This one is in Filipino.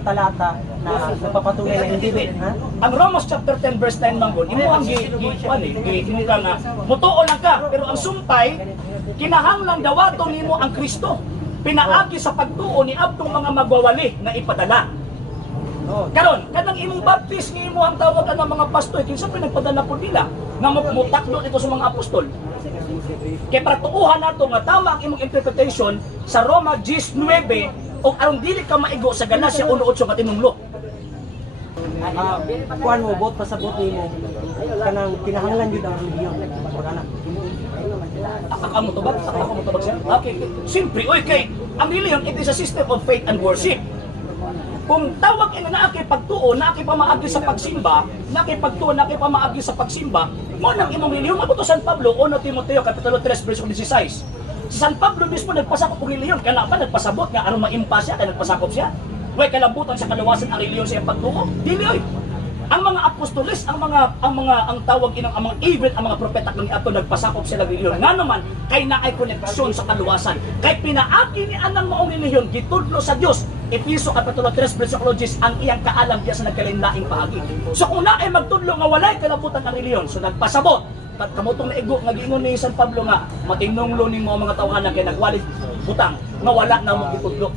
talata na nagpapatunay na hindi ha? Ang Romans chapter 10 verse 9 manggon, imo ang gihimutan nga mutuo lang ka, pero ang sumpay kinahanglang dawaton nimo ang Kristo. Pinaagi sa pagtuo ni abtong mga magwawali na ipadala. Karon, kanang imong baptis ni imo ang tawag ng mga pastoy, kinsa pinagpadala po nila nga mutakdo ito sa mga apostol. Kaya para tuuhan nato nga tama ang imong interpretation sa Roma 10:9 o aron dili ka maigo sa Galacia 1:8 nga tinunglo. Kuan mo bot pasabot nimo kanang kinahanglan gyud ang relihiyon pag-anak. Ako mo tubag? Ako mo tubag siya? Okay. Siyempre, kay ang religion, it is a system of faith and worship. Kung tawag ina na kay pagtuo, na kay pamaagi sa pagsimba, na kay pagtuo, na kay pamaagi sa pagsimba, mo nang imong relihiyon, mabuto San Pablo, 1 Timoteo, Kapitulo 3, verse 16. Si San Pablo mismo nagpasakop og relihiyon, kana ba nagpasabot nga aron maimpa siya, kay nagpasakop siya? Way kalambutan sa kaluwasan ang relihiyon sa iyang pagtuo? Dili oy. Ang mga apostoles, ang tawag inang ang mga event, ang mga propeta kung ato nagpasakop sila relihiyon. Nga naman kay naay koneksyon sa kaluwasan. Kay pinaagi ni anang maong relihiyon gitudlo sa Dios. Efeso Kapitulo 3 verse 10 ang iyang kaalam diya sa nagkalain-laing paagi. So kung naay magtudlo nga walay kalabutan ang relihiyon, so nagpasabot. Kat kamutong naigo nga giingon ni San Pablo nga matinunglo nimo mga tawhanan kay nagwalit butang nga wala na mo gitudlo.